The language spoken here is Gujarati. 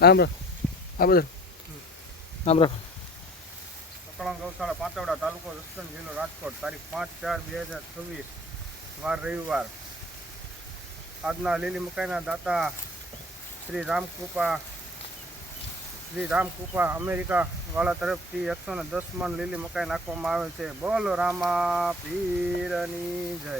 નામ રાખો આ બધા નામ રાખો. સકળંગ ગૌશાળા પાતવડા, તાલુકો જસદણ, જિલ્લો રાજકોટ. તારીખ 5/4/2026 વાર રવિવાર. આજના લીલી મકાઈના દાતા શ્રી રામકૃપા અમેરિકા વાળા તરફથી 110 મણ લીલી મકાઈ નાખવામાં આવે છે. બોલો રામા પીરની જય.